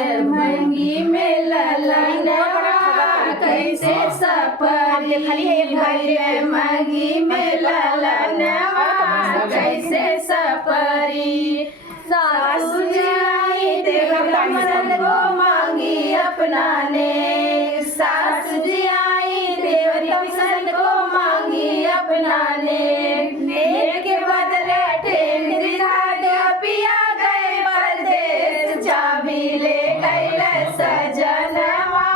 मंगी में ललनवा कैसे सपरी भैले मंगी में ललनवा कैसे सपरी सासू जी आई देवरमन को मांगी अपना ने सासू जी आई देवरमन को मांगी अपना ने के बदले ठेल दिखा दे पिया गए परदेस चाबी ले गए सजनवा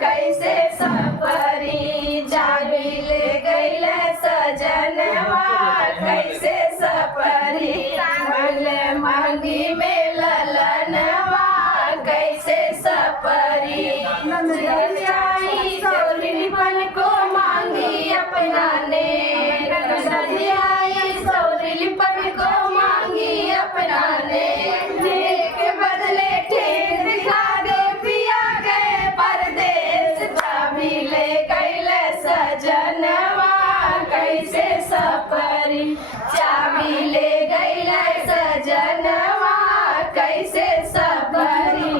कैसे सपरी चाबी ले गए सजनवा कैसे सपरी भले मांगी में ललनवा कैसे सपरी आई सौरीपन को मांगी अपना ने सौरीपन को मांगी अपना ने के बदले ठेक दिखा दे पिया गए परदेस चाबी ले गए सजनवा कैसे सपरी चाबी ले गए सजनवा कैसे सपरी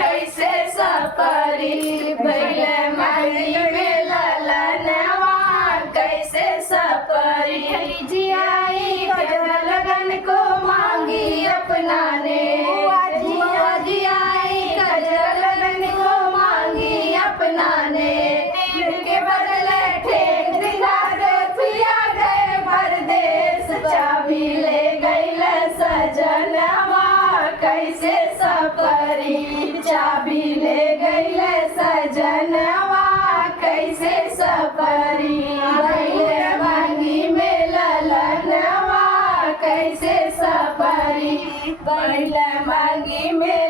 कैसे सपरी भैले मांगी में ललनवा कैसे सपरी जी आई गजरा लगन को मांगी अपना ने जी आई गजरा लगन को मांगी अपना ने के बदले ठेक दिखा दे पिया गए परदेस चाबी ले गए सजनवा कैसे सपरी चाबी ले गए सजनवा कैसे सपरी भैले मांगी में ललनवा कैसे सपरी भैले मांगी में